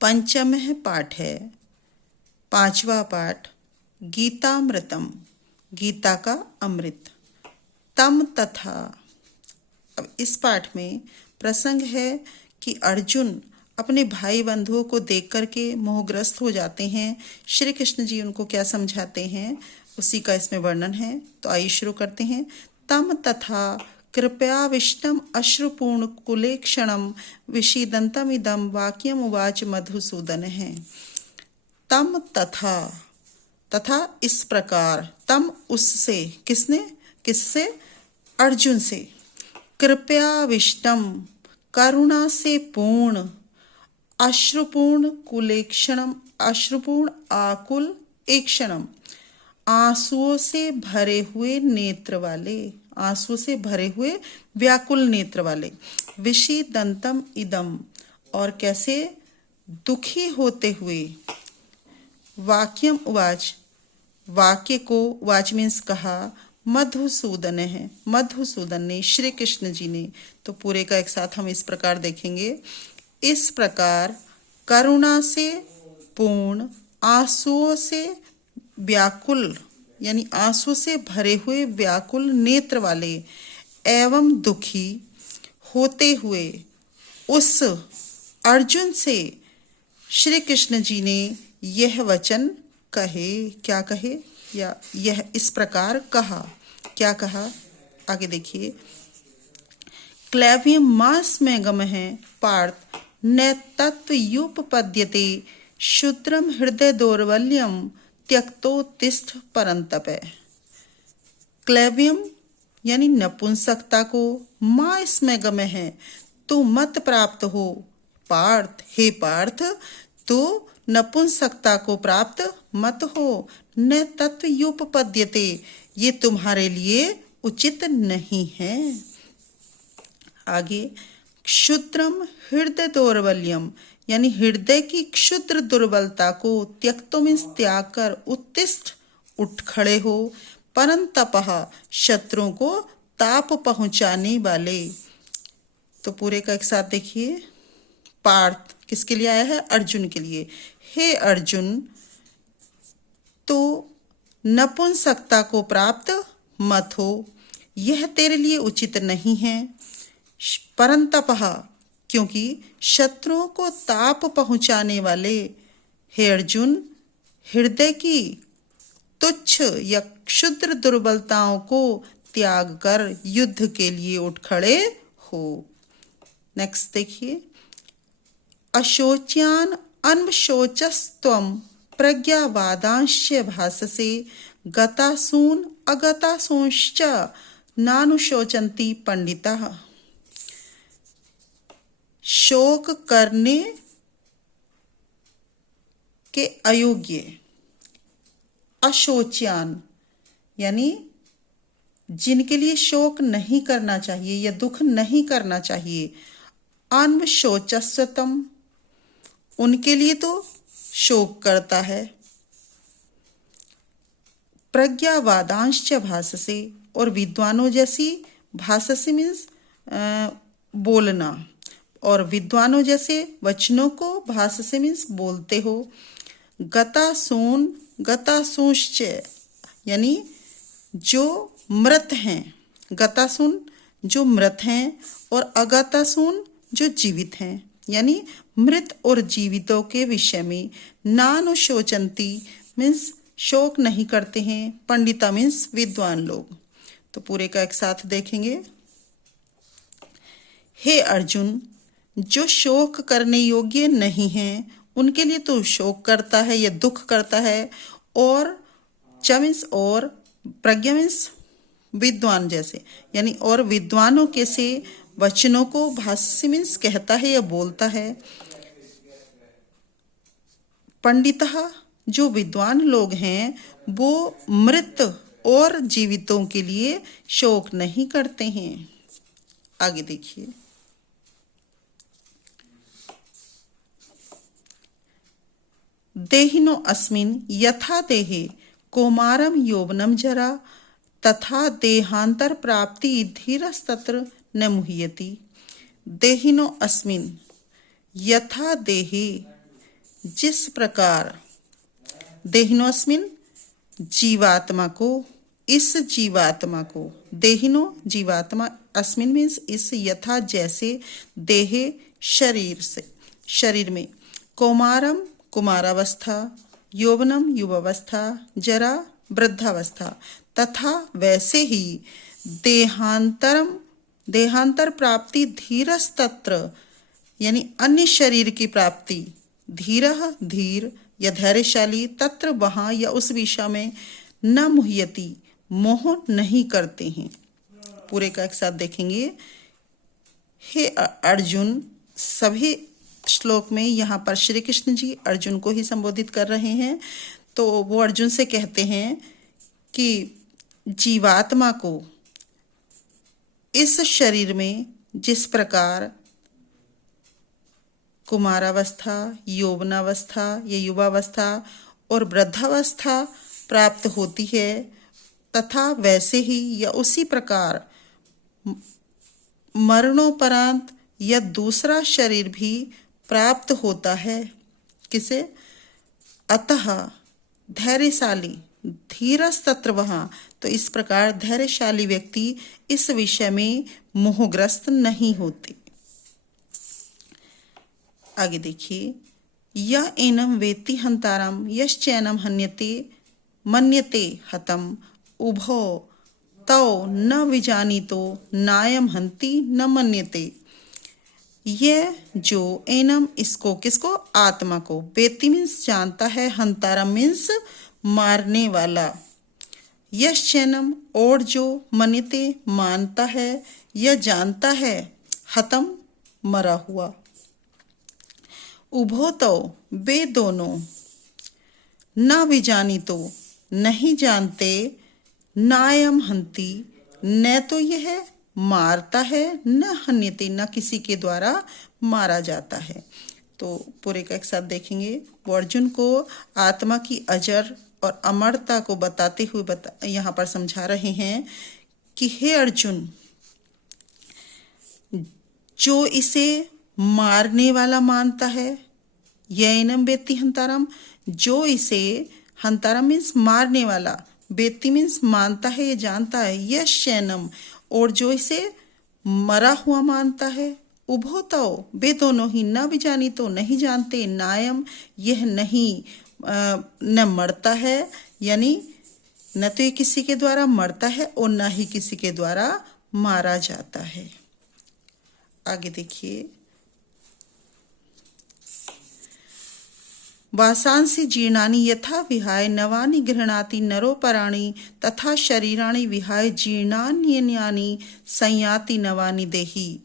पंचमः पाठ है, पांचवा पाठ, गीतामृतम, गीता का अमृत। तम तथा। अब इस पाठ में प्रसंग है कि अर्जुन अपने भाई बंधुओं को देख करके मोहग्रस्त हो जाते हैं। श्री कृष्ण जी उनको क्या समझाते हैं उसी का इसमें वर्णन है। तो आइए शुरू करते हैं। तम तथा कृपयाविष्टम अश्रुपूर्ण कुलेक्षणम विषीदंतम इदम वाक्यम उवाच मधुसूदन है। तम तथा, तथा इस प्रकार, तम उससे, किससे? अर्जुन से। कृपयाविष्टम करुणा से पूर्ण, अश्रुपूर्ण कुलेक्षणम, अश्रुपूर्ण आकुल एकक्षणम, आंसुओं से भरे हुए नेत्र वाले, आंसुओं से भरे हुए व्याकुल नेत्र वाले, विषीदंतम इदम, और कैसे दुखी होते हुए, वाक्यम उवाच, वाक्य को, उवाच मीन्स कहा, मधुसूदन है, मधुसूदन ने, श्री कृष्ण जी ने। तो पूरे का एक साथ हम इस प्रकार देखेंगे। इस प्रकार करुणा से पूर्ण, आंसुओं से व्याकुल, यानी आंसू से भरे हुए व्याकुल नेत्र वाले एवं दुखी होते हुए उस अर्जुन से श्री कृष्ण जी ने यह वचन कहे। क्या कहे? या यह इस प्रकार कहा। क्या कहा? आगे देखिए। क्लैव्यम मास में गम है पार्थ न तत्वयुपपद्यते शूद्रम हृदय दौर्बल्यम त्यक्तोत्तिष्ठ परंतप। क्लैव्यम यानी नपुंसकता को, माँ इसमें गम है, तो मत प्राप्त हो पार्थ, हे पार्थ, तो नपुंसकता को प्राप्त मत हो। न तत्वयुपपद्यते, ये तुम्हारे लिए उचित नहीं है। आगे, क्षुद्रम हृदय दौर्बल्यम, यानी हृदय की क्षुद्र दुर्बलता को त्यक्तो मीन्स त्याग कर, उत्तिष्ठ उठ खड़े हो, परंतपः शत्रुओं को ताप पहुंचाने वाले। तो पूरे का एक साथ देखिए। पार्थ किसके लिए आया है? अर्जुन के लिए। हे अर्जुन, तो नपुंसकता को प्राप्त मत हो, यह तेरे लिए उचित नहीं है। परंतपः, क्योंकि शत्रुओं को ताप पहुंचाने वाले, हे अर्जुन, हृदय की तुच्छ या क्षुद्र दुर्बलताओं को त्याग कर युद्ध के लिए उठ खड़े हो। नेक्स्ट देखिए। अशोच्यान अन्वशोचस्त्वं प्रज्ञावादांश्च भाससे गतासून अगतासूंश्च नानुशोचन्ति पंडिताः। शोक करने के अयोग्य, अशोच्यान यानी जिनके लिए शोक नहीं करना चाहिए या दुख नहीं करना चाहिए, अन्वशोचस्वतम, उनके लिए तो शोक करता है। प्रज्ञावादांश्च भाससे, और विद्वानों जैसी, भाससे मीन्स बोलना, और विद्वानों जैसे वचनों को भाससे मीन्स बोलते हो। गतासून, गतासूंश्च यानी जो मृत हैं, गतासून जो मृत हैं, और अगतासून जो जीवित हैं, यानी मृत और जीवितों के विषय में नानुशोचन्ति मीन्स शोक नहीं करते हैं। पंडिता मीन्स विद्वान लोग। तो पूरे का एक साथ देखेंगे। हे अर्जुन, जो शोक करने योग्य नहीं है उनके लिए तो शोक करता है या दुख करता है। और च मीन्स और, प्रज्ञा मीन्स विद्वान जैसे, यानी और विद्वानों के से वचनों को भाष्य मीन्स कहता है या बोलता है। पंडितः जो विद्वान लोग हैं वो मृत और जीवितों के लिए शोक नहीं करते हैं। आगे देखिए। देहिनो अस्मिन् यथा देहे कौमारम यौवनम जरा तथा देहांतर प्राप्ति धीरस्तत्र न मुह्यति। देहिनो अस्मिन् यथा देहे, जिस प्रकार देहिनोस्मिन जीवात्मा को, इस जीवात्मा को, देहिनो जीवात्मा, अस्मिन मीन्स इस, यथा जैसे, देहे शरीर से, शरीर में, कौमारम कुमारावस्था, यौवनम युवावस्था, जरा वृद्धावस्था, तथा वैसे ही देहांतर प्राप्ति धीरस्तत्र, यानी अन्य शरीर की प्राप्ति, धीरः धीर या धैर्यशाली, तत्र वहाँ या उस विषय में, न मुह्यति मोह नहीं करते हैं। पूरे का एक साथ देखेंगे। हे अर्जुन, सभी श्लोक में यहाँ पर श्री कृष्ण जी अर्जुन को ही संबोधित कर रहे हैं। तो वो अर्जुन से कहते हैं कि जीवात्मा को इस शरीर में जिस प्रकार कुमारावस्था, यौवनावस्था या युवावस्था और वृद्धावस्था प्राप्त होती है, तथा वैसे ही या उसी प्रकार मरणोपरांत या दूसरा शरीर भी प्राप्त होता है। किसे? अतः धैर्यशाली धीरस्तत्र वहाँ, तो इस प्रकार धैर्यशाली व्यक्ति इस विषय में मोहग्रस्त नहीं होते। आगे देखिए, य एनम वेत्ति हंतारम यश्चैनम हन्यते मन्यते हतम उभो तौ न विजानीतो नायम हंति न मन्यते। ये जो एनम, इसको, किसको? आत्मा को, वेत्ति मीन्स जानता है, हंतारम मीन्स मारने वाला, यश्चैनम और जो, मन्यते मानता है या जानता है, हतम मरा हुआ, उभो तो वे दोनों, न विजानीतो नहीं जानते, नायम हंति न तो यह मारता है, न हन्यते न किसी के द्वारा मारा जाता है। तो पूरे का एक साथ देखेंगे। वो अर्जुन को आत्मा की अजर और अमरता को बताते हुए यहाँ पर समझा रहे हैं कि हे अर्जुन, जो इसे मारने वाला मानता है, यैनम वेत्ति हंतारम, जो इसे, हंतारम मीन्स मारने वाला, वेत्ति मीन्स मानता है, ये जानता है, यश्चैनम और जो इसे मरा हुआ मानता है, उभोतौ वे दोनों ही, न विजानी तो नहीं जानते, नायम यह नहीं, न मरता है, यानी न तो ये किसी के द्वारा मरता है और न ही किसी के द्वारा मारा जाता है। आगे देखिए, वासांसि जीर्णानि यथा विहाय नवानि गृह्णाति नरोपराणि तथा शरीराणि विहाय जीर्णान्यन्यानि संयाति नवानि देहि।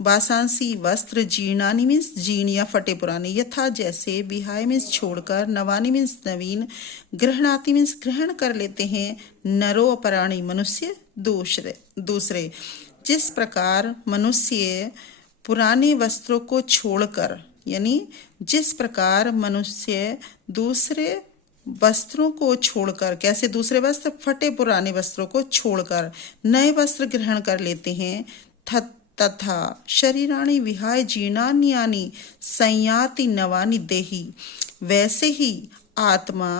वासांसि वस्त्र, जीर्णानि मीन्स जीर्ण या फटे पुराने, यथा जैसे, विहाय मीन्स छोड़कर, नवानि मीन्स नवीन, गृह्णाति मीन्स ग्रहण कर लेते हैं, नरोपराणि मनुष्य दूसरे। जिस प्रकार मनुष्य पुराने वस्त्रों को छोड़कर, यानी जिस प्रकार मनुष्य दूसरे वस्त्रों को छोड़कर, कैसे दूसरे वस्त्र, फटे पुराने वस्त्रों को छोड़कर नए वस्त्र ग्रहण कर लेते हैं, तथा शरीराणि विहाय जीर्णान्यानि संयाति नवानि देहि, वैसे ही आत्मा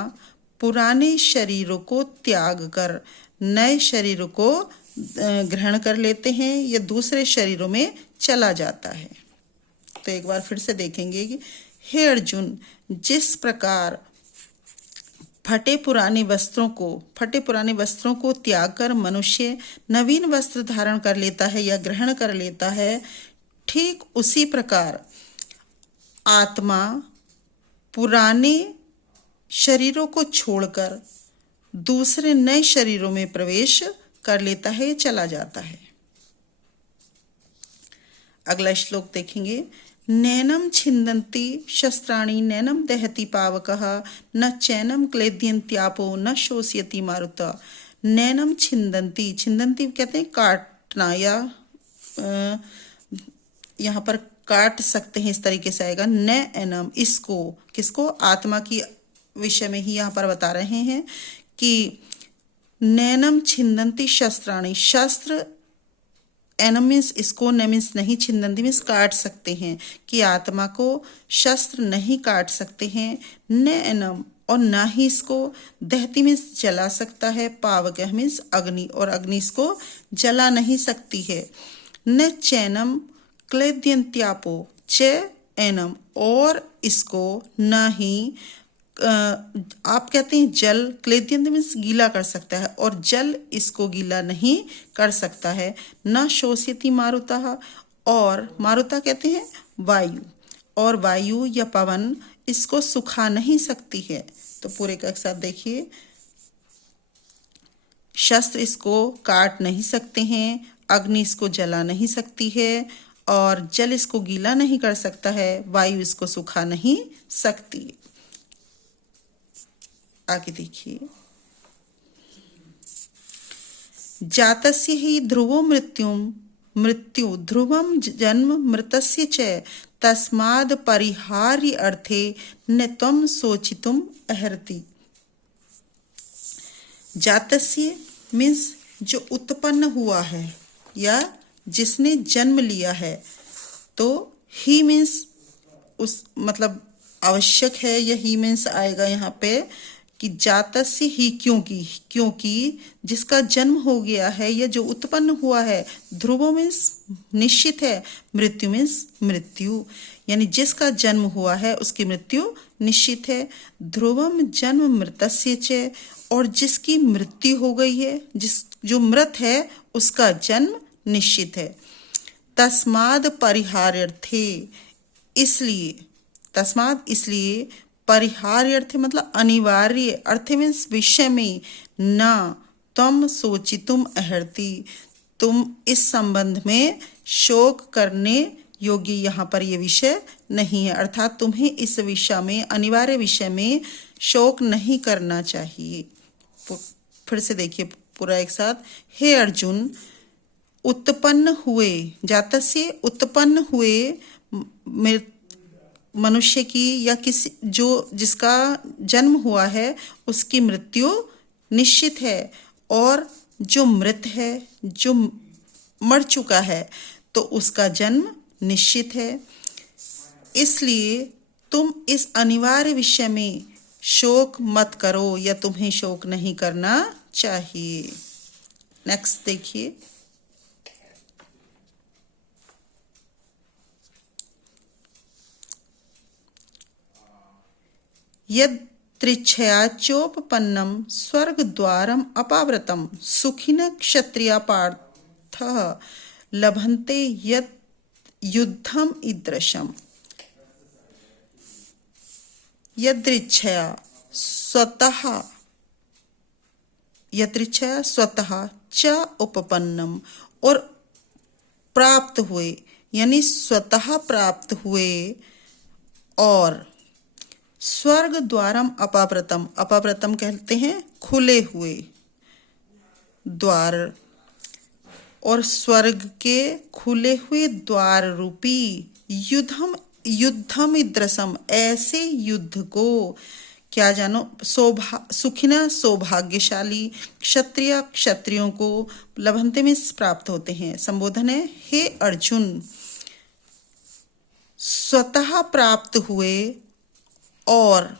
पुराने शरीरों को त्याग कर नए शरीरों को ग्रहण कर लेते हैं या दूसरे शरीरों में चला जाता है। तो एक बार फिर से देखेंगे कि हे अर्जुन, जिस प्रकार फटे पुराने वस्त्रों को त्याग कर मनुष्य नवीन वस्त्र धारण कर लेता है या ग्रहण कर लेता है, ठीक उसी प्रकार आत्मा पुराने शरीरों को छोड़कर दूसरे नए शरीरों में प्रवेश कर लेता है, चला जाता है। अगला श्लोक देखेंगे। नैनम छिन्दन्ति शस्त्राणि नैनम दहति पावकः न चैनम क्लेद्यन्त्यापो न शोषयति मारुतः। नैनम छिन्दन्ति, छिन्दन्ति कहते हैं काटना, या यहाँ पर काट सकते हैं, इस तरीके से आएगा। नैनम, इसको, किसको? आत्मा की विषय में ही यहाँ पर बता रहे हैं कि नैनम छिन्दन्ति शस्त्राणि, शस्त्र एनम मीन्स इसको, न मीन्स नहीं, छिंदंती मीन्स काट सकते हैं, कि आत्मा को शस्त्र नहीं काट सकते हैं। न एनम और ना ही इसको, दहती मीन्स जला सकता है, पावक मीन्स अग्नि, और अग्नि इसको जला नहीं सकती है। न चैनम क्लेद्यंत्यापो, च एनम, और इसको ना ही आप कहते हैं जल, क्लेद्यंत मीन्स गीला कर सकता है, और जल इसको गीला नहीं कर सकता है। न शोषयति मारुतः, और मारुता कहते हैं वायु, और वायु या पवन इसको सुखा नहीं सकती है। तो पूरे का एक साथ देखिए, शस्त्र इसको काट नहीं सकते हैं, अग्नि इसको जला नहीं सकती है, और जल इसको गीला नहीं कर सकता है, वायु इसको सुखा नहीं सकती। आगे देखिए, जातस्य ही ध्रुवो मृत्यु ध्रुवम जन्म मृतस्य च तस्माद् परिहार्य अर्थे न त्वं शोचितुम् अर्हसि। जातस्य मीन्स जो उत्पन्न हुआ है या जिसने जन्म लिया है, तो ही मीन्स उस मतलब आवश्यक है, या ही मीन्स आएगा यहाँ पे कि जातस्य ही, क्योंकि जिसका जन्म हो गया है या जो उत्पन्न हुआ है, ध्रुव मीन्स निश्चित है, मृत्यु मीन्स मृत्यु, यानी जिसका जन्म हुआ है उसकी मृत्यु निश्चित है। ध्रुवम जन्म मृतस्य च, और जिसकी मृत्यु हो गई है, जो मृत है उसका जन्म निश्चित है। तस्माद् परिहार्यर्थे, इसलिए, तस्माद् इसलिए, परिहार्य अर्थ मतलब अनिवार्य, अर्थ मीन्स विषय में, ना त्वं शोचितुम् अर्हसि, तुम इस संबंध में शोक करने योग्य यहाँ पर ये विषय नहीं है, अर्थात तुम्हें इस विषय में, अनिवार्य विषय में शोक नहीं करना चाहिए। फिर से देखिए पूरा एक साथ, हे अर्जुन, उत्पन्न हुए, जातस्य उत्पन्न हुए मनुष्य की या किसी जिसका जन्म हुआ है उसकी मृत्यु निश्चित है, और जो मृत है, जो मर चुका है, तो उसका जन्म निश्चित है। इसलिए तुम इस अनिवार्य विषय में शोक मत करो, या तुम्हें शोक नहीं करना चाहिए। नेक्स्ट देखिए, यदृच्छयाचोपपन्नं स्वर्गद्वारम् अपावृतं सुखिनः क्षत्रिया पार्थः लभन्ते यत् युद्धम् ईदृशम्। यदृच्छया स्वतः च उपपन्नम, और प्राप्त हुए, यानी स्वतः प्राप्त हुए, और स्वर्ग द्वारम अपावृतम, अपावृतम कहते हैं खुले हुए द्वार, और स्वर्ग के खुले हुए द्वार रूपी युद्धम ईदृशम, ऐसे युद्ध को क्या जानो, सुखिना सौभाग्यशाली क्षत्रियों को लभंते में प्राप्त होते हैं। संबोधन है, हे अर्जुन, स्वतः प्राप्त हुए और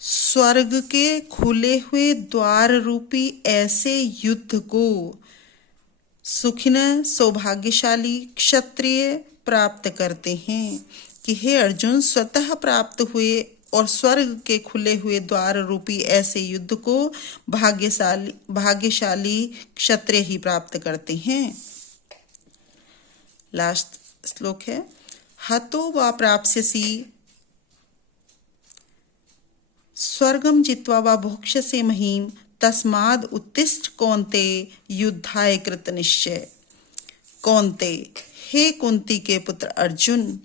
स्वर्ग के खुले हुए द्वार रूपी ऐसे युद्ध को सुखिन सौभाग्यशाली क्षत्रिय प्राप्त करते हैं। कि हे अर्जुन, स्वतः प्राप्त हुए और स्वर्ग के खुले हुए द्वार रूपी ऐसे युद्ध को भाग्यशाली क्षत्रिय ही प्राप्त करते हैं। लास्ट श्लोक है, हतो वा प्राप्स्यसि स्वर्गम जित्वा वा भोक्ष्यसे महीम तस्माद् उत्तिष्ठ कौन्ते युद्धाय कृत निश्चय। कौन्ते, हे कुंती के पुत्र अर्जुन,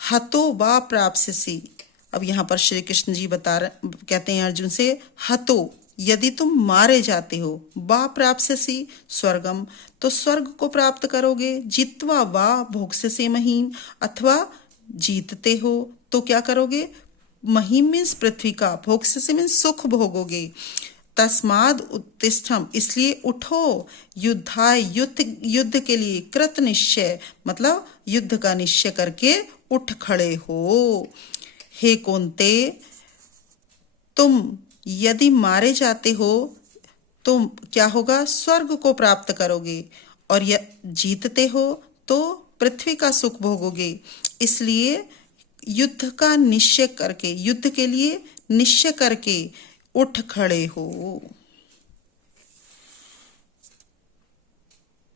हतो वा प्राप्स्यसि, अब यहाँ पर श्री कृष्ण जी कहते हैं अर्जुन से, हतो यदि तुम मारे जाते हो, वा प्राप्स्यसि स्वर्गम, तो स्वर्ग को प्राप्त करोगे, जित्वा वा भोक्ष्यसे महीम, अथवा जीतते हो तो क्या करोगे, महीम मीन्स पृथ्वी का, भोक्ष्यसे मीन्स सुख भोगोगे, तस्माद उत्तिष्ठम, इसलिए उठो, युद्धाय, युद्ध के लिए, कृत निश्चय मतलब युद्ध का निश्चय करके उठ खड़े हो। हे कौन्ते, तुम यदि मारे जाते हो तो क्या होगा, स्वर्ग को प्राप्त करोगे, और जीतते हो तो पृथ्वी का सुख भोगोगे। इसलिए युद्ध का निश्चय करके, युद्ध के लिए निश्चय करके उठ खड़े हो।